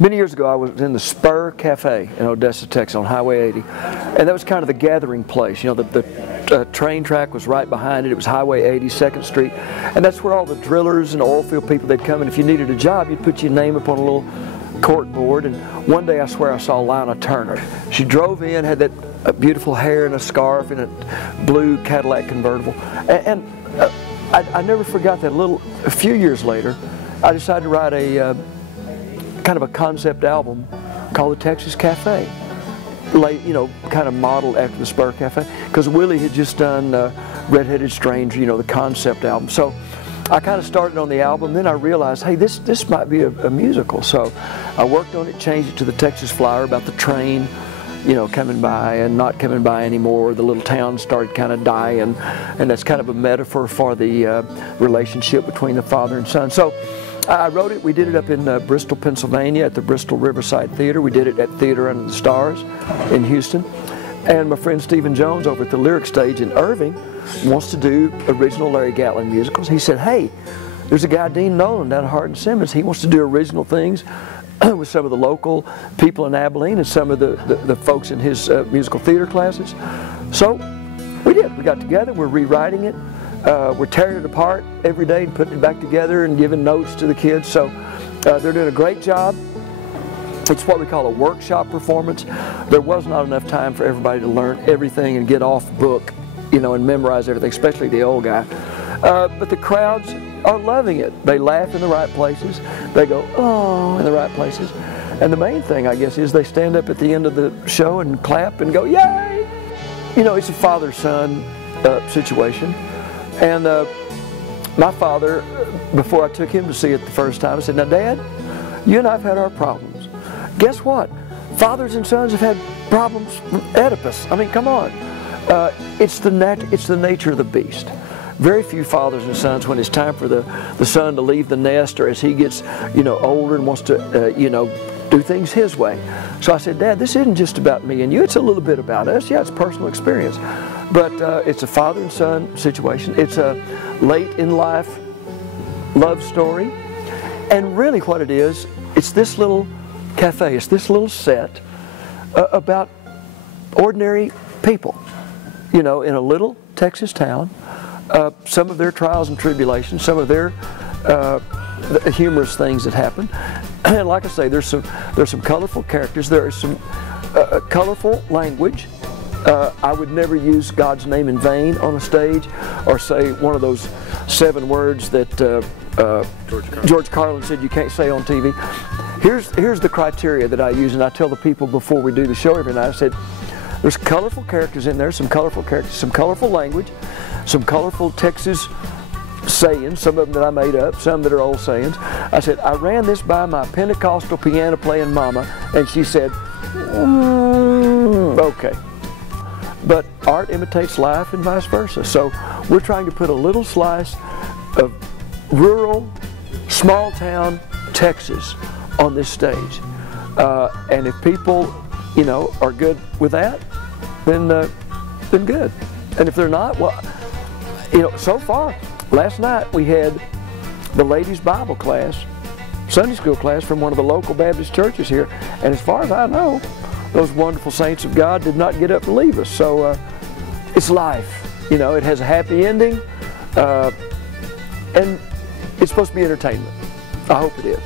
Many years ago, I was in the Spur Cafe in Odessa, Texas, on Highway 80, and that was kind of the gathering place. You know, the train track was right behind it. It was Highway 80, 2nd Street, and that's where all the drillers and oil field people, they'd come, and if you needed a job, you'd put your name up on a little cork board. And one day, I swear, I saw Lina Turner. She drove in, had that beautiful hair and a scarf and a blue Cadillac convertible, and I never forgot that. A few years later, I decided to write a kind of a concept album called the Texas Cafe, you know, kind of modeled after the Spur Cafe, because Willie had just done Red-Headed Stranger, you know, the concept album. So I kind of started on the album, then I realized, hey, this might be a musical. So I worked on it, changed it to the Texas Flyer, about the train, you know, coming by and not coming by anymore. The little town started kind of dying, and that's kind of a metaphor for the relationship between the father and son. So I wrote it. We did it up in Bristol, Pennsylvania at the Bristol Riverside Theater. We did it at Theater Under the Stars in Houston. And my friend Stephen Jones over at the Lyric Stage in Irving wants to do original Larry Gatlin musicals. He said, hey, there's a guy, Dean Nolan, down at Hardin Simmons. He wants to do original things with some of the local people in Abilene and some of the folks in his musical theater classes. So we did. We got together. We're rewriting it. We're tearing it apart every day and putting it back together and giving notes to the kids. So they're doing a great job. It's what we call a workshop performance. There was not enough time for everybody to learn everything and get off book, you know, and memorize everything, especially the old guy. But the crowds are loving it. They laugh in the right places. They go, oh, in the right places. And the main thing, I guess, is they stand up at the end of the show and clap and go, yay! You know, it's a father-son situation. And my father, before I took him to see it the first time, I said, now, Dad, you and I have had our problems. Guess what? Fathers and sons have had problems from Oedipus. I mean, come on. It's the nature of the beast. Very few fathers and sons, when it's time for the son to leave the nest, or as he gets, you know, older and wants to, you know, do things his way. So I said, Dad, this isn't just about me and you. It's a little bit about us. Yeah, it's personal experience. But it's a father and son situation. It's a late in life love story. And really what it is, it's this little cafe, it's this little set about ordinary people, you know, in a little Texas town. Some of their trials and tribulations, some of their humorous things that happen. And like I say, there's some colorful characters, there is some colorful language. I would never use God's name in vain on a stage, or say one of those 7 words that George Carlin said you can't say on TV. Here's the criteria that I use, and I tell the people before we do the show every night. I said, there's colorful characters in there, some colorful characters, some colorful language, some colorful Texas sayings, some of them that I made up, some that are old sayings. I said, I ran this by my Pentecostal piano playing mama, and she said, okay. But art imitates life and vice versa. So we're trying to put a little slice of rural, small town Texas on this stage. And if people, you know, are good with that, then good. And if they're not, well, you know, so far, last night we had the ladies' Bible class, Sunday school class from one of the local Baptist churches here. And as far as I know, those wonderful saints of God did not get up and leave us. So it's life, you know, it has a happy ending, and it's supposed to be entertainment. I hope it is.